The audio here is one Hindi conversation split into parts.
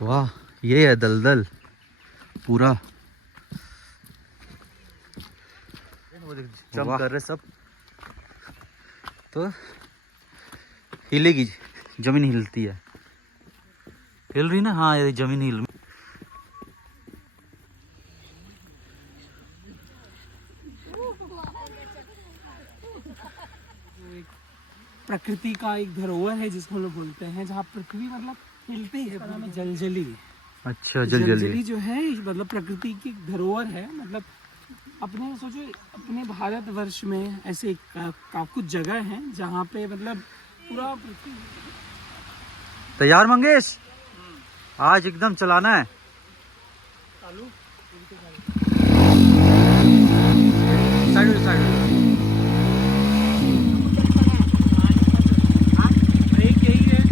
वाह, ये है दलदल पूरा। जंप कर रहे सब तो हिलेगी, जमीन हिलती है। हिल रही ना? हाँ, ये जमीन हिल। प्रकृति का एक धरोहर है जिसको लोग बोलते हैं, जहाँ पृथ्वी मतलब हिलती है। पूरा जलजली। अच्छा, जलजली जो है मतलब प्रकृति की धरोहर है। मतलब अपने सोचो, अपने भारतवर्ष में ऐसे कुछ जगह हैं जहाँ पे मतलब पूरा पृथ्वी। तैयार मंगेश? आज एकदम चलाना है। चालू साइड साइड। ब्रेक यही है।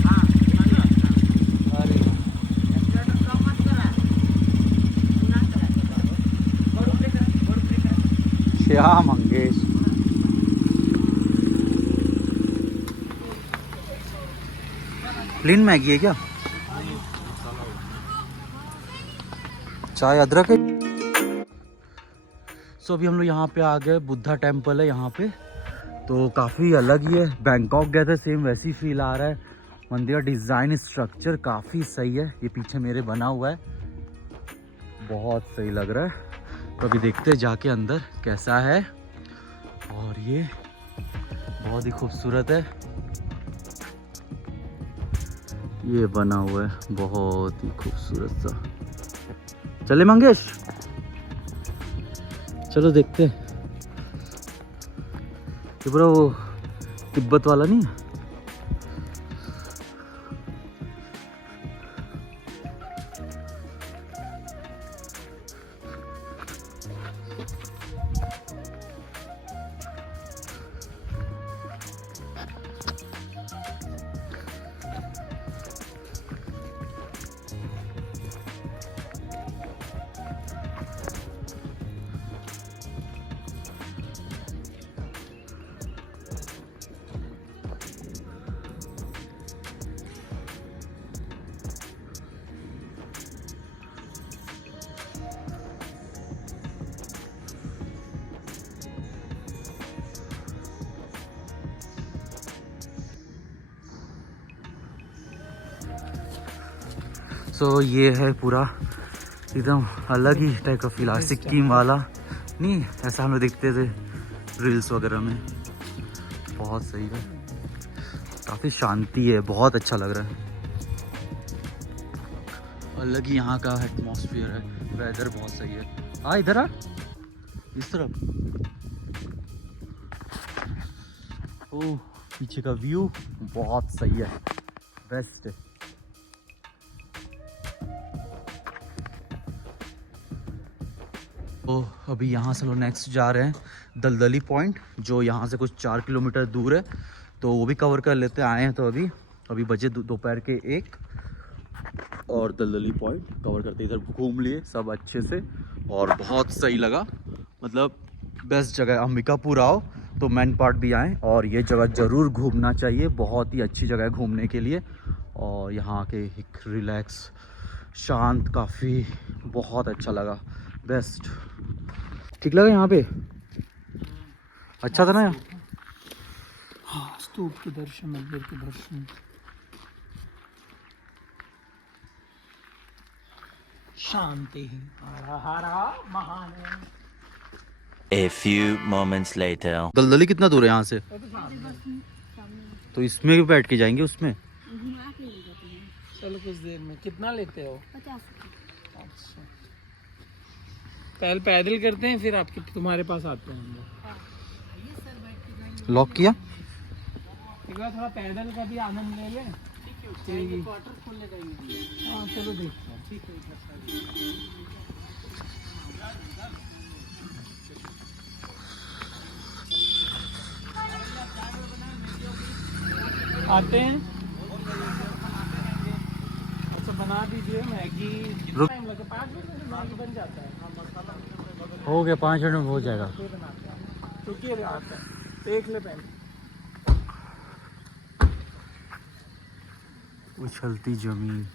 क्या मंगेश, प्लेन मैगी है क्या? चाय अदरक है। सो अभी हम लोग यहाँ पे आ गए, बुद्धा टेम्पल है यहाँ पे। तो काफ़ी अलग ही है, बैंकॉक गए थे सेम वैसी फील आ रहा है। मंदिर का डिज़ाइन स्ट्रक्चर काफ़ी सही है। ये पीछे मेरे बना हुआ है, बहुत सही लग रहा है। तो अभी देखते हैं जाके अंदर कैसा है। और ये बहुत ही खूबसूरत है, ये बना हुआ है बहुत ही खूबसूरत सा। चले मंगेश, चलो देखते हैं। ये पूरा वो तिब्बत वाला नहीं है? सो ये है पूरा एकदम अलग ही टाइप का फील, सिक्किम वाला नहीं, ऐसा हम लोग देखते थे रील्स वगैरह में। बहुत सही है, काफ़ी शांति है, बहुत अच्छा लग रहा है। अलग ही यहाँ का एटमॉस्फेयर है, वेदर बहुत सही है। हाँ, इधर आ, इस तरफ। ओह, पीछे का व्यू बहुत सही है, बेस्ट है। तो अभी यहाँ से लोग नेक्स्ट जा रहे हैं दलदली पॉइंट, जो यहाँ से कुछ 4 किलोमीटर दूर है। तो वो भी कवर कर लेते आए हैं। तो अभी बजे दोपहर के 1 और दलदली पॉइंट कवर करते इधर घूम लिए सब अच्छे से, और बहुत सही लगा। मतलब बेस्ट जगह। अंबिकापुर आओ तो मैन पार्ट भी आएँ, और ये जगह ज़रूर घूमना चाहिए, बहुत ही अच्छी जगह है घूमने के लिए। और यहाँ के एक रिलैक्स शांत, काफ़ी बहुत अच्छा लगा, बेस्ट। ठीक लगा यहाँ पे, अच्छा था ना यहाँ? हाँ, स्तूप के दर्शन, मंदिर के दर्शन, शांति। महान है। A few moments later. दलदली कितना दूर है यहाँ से? तो इसमें भी बैठ के जाएंगे उसमें? चलो कुछ देर में। कितना लेते हो? 50। अच्छा, पहले पैदल करते हैं, फिर आपके तुम्हारे पास आते हैं हम लोग। लॉक किया? एक बार थोड़ा पैदल का भी आनंद ले लें। वाटर खोलने का ही। हाँ, चलो देखते हैं। ठीक है, आते हैं। अच्छा, बना दीजिए मैगी। टाइम लगे 5 मिनट में मैगी बन जाता है। हो गया, 5 मिनट में हो जाएगा। क्योंकि अभी आता है, देख ले पहले। उछलती जमीन,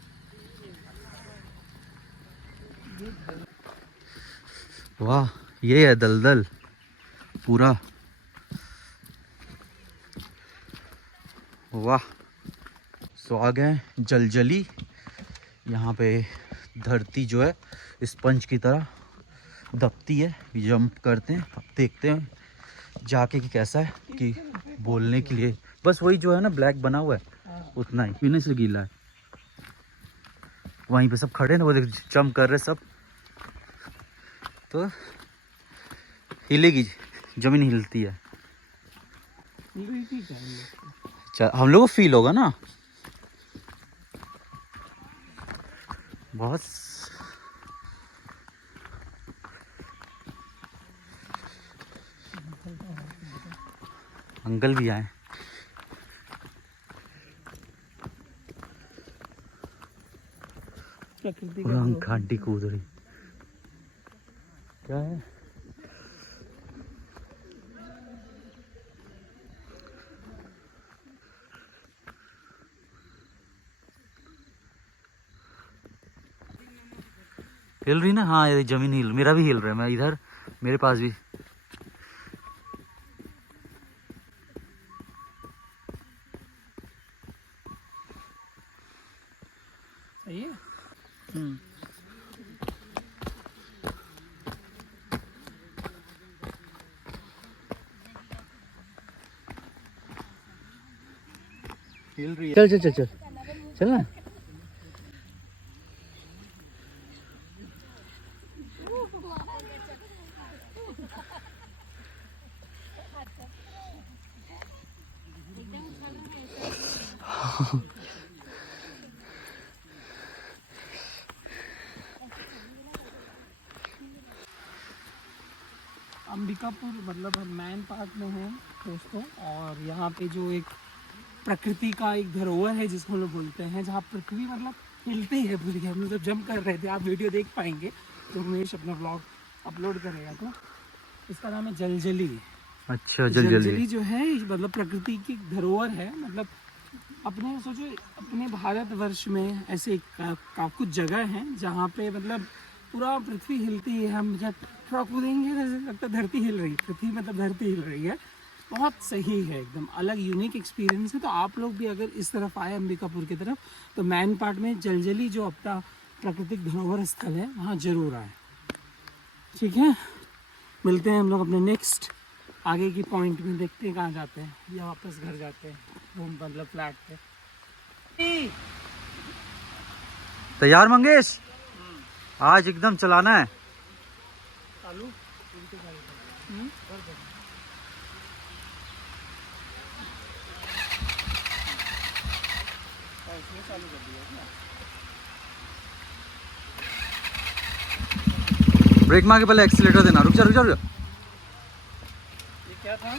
वाह, ये है दलदल पूरा। वाह। सो आ गए जलजली। यहाँ पे धरती जो है स्पंज की तरह दबती है। जंप करते हैं, अब देखते हैं जाके कि कैसा है। कि बोलने के लिए बस वही जो है ना ब्लैक बना हुआ है, उतना ही पीने से गीला है। वहीं पे सब खड़े ना, वो देख जंप कर रहे सब। तो हिलेगी, जमीन हिलती है। हम लोग को फील होगा ना बहुत। अंकल भी आए। घंटी कूद रही। क्या है? हिल रही ना? हाँ, ये जमीन हिल, मेरा भी हिल रहा है। मैं इधर, मेरे पास भी। सही है। हिल रही है। चल चल चल चल चल ना। अंबिकापुर मतलब हम मैन पार्क में हैं दोस्तों, और यहाँ पे जो एक प्रकृति का एक धरोहर है जिसको हम लोग बोलते हैं, जहाँ पृथ्वी मतलब हिलती है पूरी। हम लोग जब जंप कर रहे थे, आप वीडियो देख पाएंगे तो उमेश अपना ब्लॉग अपलोड करेगा। तो इसका नाम है जलजली। अच्छा, जलजली जो है मतलब प्रकृति की धरोहर है। मतलब अपने सोचो, अपने भारतवर्ष में ऐसे कुछ जगह हैं जहाँ पे मतलब पूरा पृथ्वी हिलती है। हम जब थोड़ा कूदेंगे तो लगता है धरती हिल रही है। पृथ्वी मतलब धरती हिल रही है। बहुत सही है, एकदम अलग यूनिक एक्सपीरियंस है। तो आप लोग भी अगर इस तरफ आए अंबिकापुर की तरफ, तो मैन पार्क में जलजली जो अपना प्राकृतिक धरोहर स्थल है, वहाँ जरूर आए। ठीक है, मिलते हैं हम लोग अपने नेक्स्ट आगे की पॉइंट में। देखते हैं कहाँ जाते हैं, या वापस घर जाते हैं रूम मतलब फ्लैट पे। तैयार मंगेश? आज एकदम चलाना है। चालू चालू कर दिया। ब्रेक मार के पहले एक्सीलेटर देना। रुक जा रुक जा रुक जा। ये क्या था?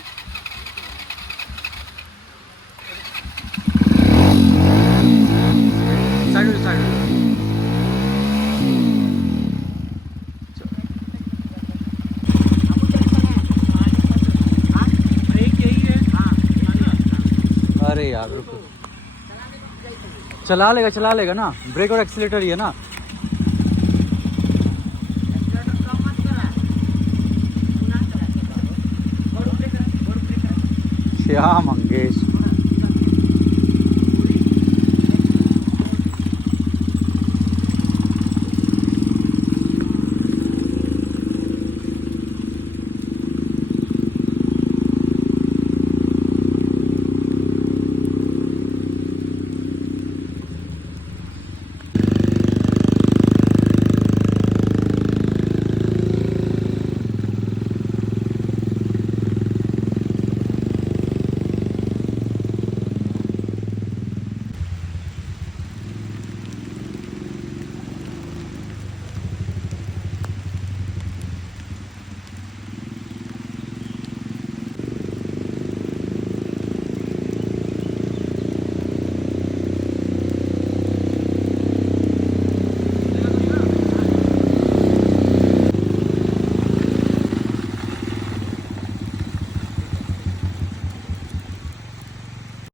साइड हो, साइड हो। ब्रेक यही है। अरे यार रुको, चला लेगा ना। ब्रेक और एक्सीलेटर ही है ना। क्या मंगेश,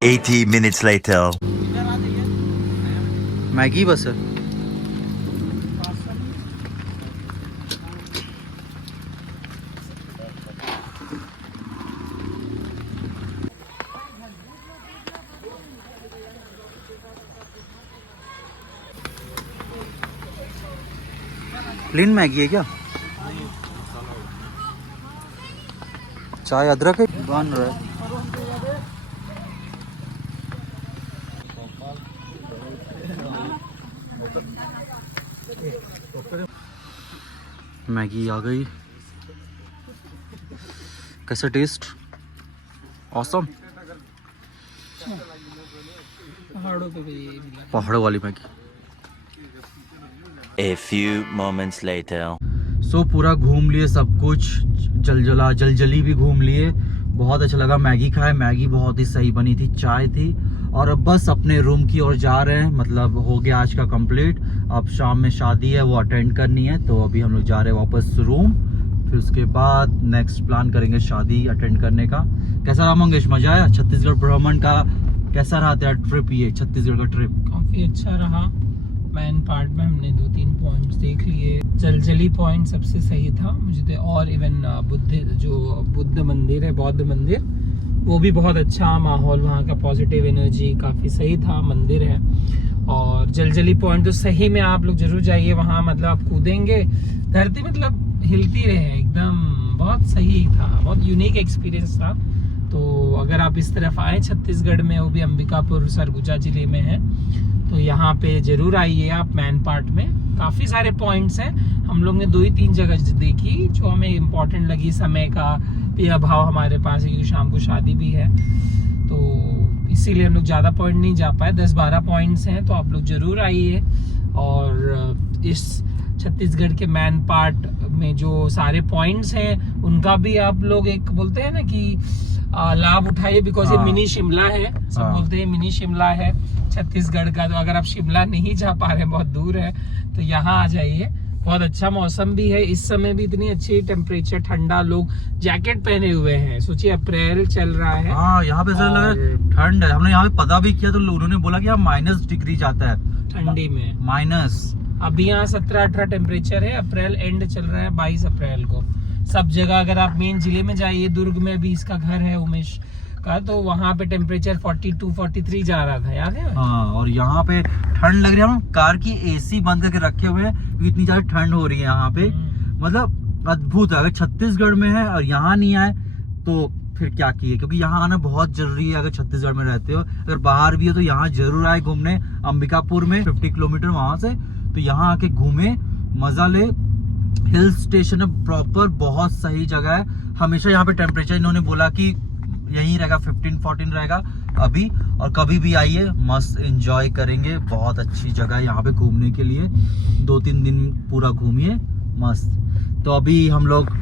$80 minutes later. इधर आ जाइए। मैगी बस है। प्लेन मैगी है क्या? चाय अदरक है बन रहा है। मैगी आ गई, कैसा टेस्ट? ऑसम। पहाड़ों पे भी ये मिला। पहाड़ों वाली Maggi. A few moments later. सो पूरा घूम लिए सब कुछ, जलजली भी घूम लिए, बहुत अच्छा लगा। मैगी खाए, मैगी बहुत ही सही बनी थी, चाय थी। और अब बस अपने रूम की ओर जा रहे हैं, मतलब हो गया आज का कंप्लीट। अब शाम में शादी है, वो अटेंड करनी है, तो अभी हम लोग जा रहे हैं वापस रूम। फिर उसके बाद नेक्स्ट प्लान करेंगे शादी अटेंड करने का। कैसा रहा मंगेश, मजा आया? छत्तीसगढ़ भ्रमण का कैसा रहा तेरा ट्रिप, ये छत्तीसगढ़ का ट्रिप? काफी अच्छा रहा। मैन पार्ट में हमने 2-3 पॉइंट्स देख लिए। जलजली पॉइंट सबसे सही था मुझे तो, और इवन बुद्ध मंदिर है, बौद्ध मंदिर, वो भी बहुत अच्छा माहौल, वहाँ का पॉजिटिव एनर्जी काफ़ी सही था, मंदिर है। और जलजली पॉइंट तो सही में आप लोग जरूर जाइए वहाँ, मतलब आप कूदेंगे, धरती मतलब हिलती रहे एकदम, बहुत सही था, बहुत यूनिक एक्सपीरियंस था। तो अगर आप इस तरफ आए छत्तीसगढ़ में, वो भी अंबिकापुर सरगुजा जिले में है, तो यहाँ पे जरूर आइए आप। मैन पार्ट में काफ़ी सारे पॉइंट्स हैं, हम लोग ने 2 ही 3 जगह देखी जो हमें इम्पोर्टेंट लगी। समय का भी अभाव हमारे पास है क्योंकि शाम को शादी भी है, तो इसीलिए हम लोग ज़्यादा पॉइंट नहीं जा पाए। 10-12 पॉइंट्स हैं, तो आप लोग ज़रूर आइए। और इस छत्तीसगढ़ के मैन पार्ट में जो सारे पॉइंट्स हैं उनका भी आप लोग एक बोलते हैं ना कि लाभ उठाइए, बिकॉज ये मिनी शिमला है, सब बोलते हैं मिनी शिमला है छत्तीसगढ़ का। तो अगर आप शिमला नहीं जा पा रहे हैं, बहुत दूर है, तो यहाँ आ जाइए। बहुत अच्छा मौसम भी है, इस समय भी इतनी अच्छी टेम्परेचर, ठंडा, लोग जैकेट पहने हुए हैं। सोचिए अप्रैल चल रहा है। हाँ, यहाँ पे ऐसा लग रहा है ठंड है। हमने यहाँ पे पता भी किया तो उन्होंने बोला कि यहाँ -, डिग्री जाता है ठंडी में। माइनस। अभी यहाँ 17-18 टेम्परेचर है, अप्रैल एंड चल रहा है, 22 अप्रैल को। सब जगह अगर आप मेन जिले में जाइए, दुर्ग में भी इसका घर है उमेश का, तो वहाँ पे टेम्परेचर 42-43 जा रहा था, याद है? हाँ, और यहाँ पे ठंड लग रही है। हम कार की एसी बंद करके रखे हुए हैं क्योंकि इतनी ज्यादा ठंड हो रही है यहाँ पे। मतलब अद्भुत है। अगर छत्तीसगढ़ में है और यहाँ नहीं आए तो फिर क्या किए, क्योंकि यहाँ आना बहुत जरूरी है। अगर छत्तीसगढ़ में रहते हो, अगर बाहर भी हो, तो यहाँ जरूर आए घूमने। अंबिकापुर में 50 किलोमीटर वहां से, तो यहाँ आके घूमे, मजा ले। हिल स्टेशन है प्रॉपर, बहुत सही जगह है। हमेशा यहाँ पे टेम्परेचर इन्होंने बोला कि यही रहेगा, 15-14 रहेगा अभी। और कभी भी आइए, मस्त एंजॉय करेंगे। बहुत अच्छी जगह है यहाँ पे घूमने के लिए। 2-3 दिन पूरा घूमिए, मस्त। तो अभी हम लोग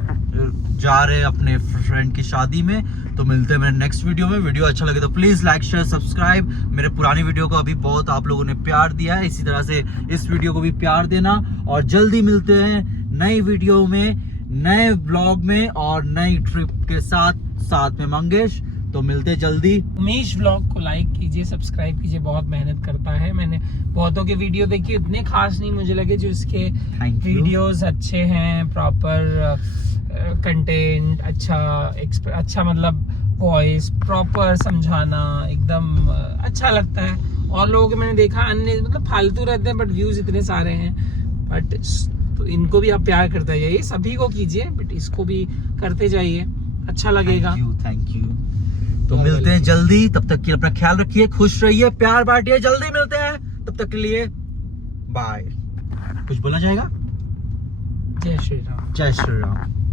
जा रहे हैं अपने फ्रेंड की शादी में, तो मिलते हैं मेरे नेक्स्ट वीडियो में। वीडियो अच्छा लगे तो प्लीज़ लाइक, शेयर, सब्सक्राइब। मेरे पुरानी वीडियो को अभी बहुत आप लोगों ने प्यार दिया है, इसी तरह से इस वीडियो को भी प्यार देना। और जल्दी मिलते हैं नई वीडियो में, नए ब्लॉग में और नई ट्रिप के साथ में मंगेश। तो मिलते जल्दी। उमेश व्लॉग को लाइक कीजिए, सब्सक्राइब कीजिए, बहुत मेहनत करता है। मैंने बहुतों के वीडियो देखे, इतने खास नहीं मुझे लगे जो इसके वीडियोस अच्छे हैं, प्रॉपर कंटेंट, अच्छा मतलब वॉइस प्रॉपर समझाना, एकदम अच्छा लगता है। और लोगों के मैंने देखा अन्य मतलब फालतू रहते हैं, बट व्यूज इतने सारे हैं। बट तो इनको भी आप प्यार करते जाइए, सभी को कीजिए, बट इसको भी करते जाइए, अच्छा लगेगा। Thank you. तो मिलते हैं जल्दी, तब तक के लिए अपना ख्याल रखिए, खुश रहिए, प्यार बांटिए। जल्दी मिलते हैं, तब तक के लिए बाय। कुछ बोलना चाहेगा? जय श्री राम। जय श्री राम।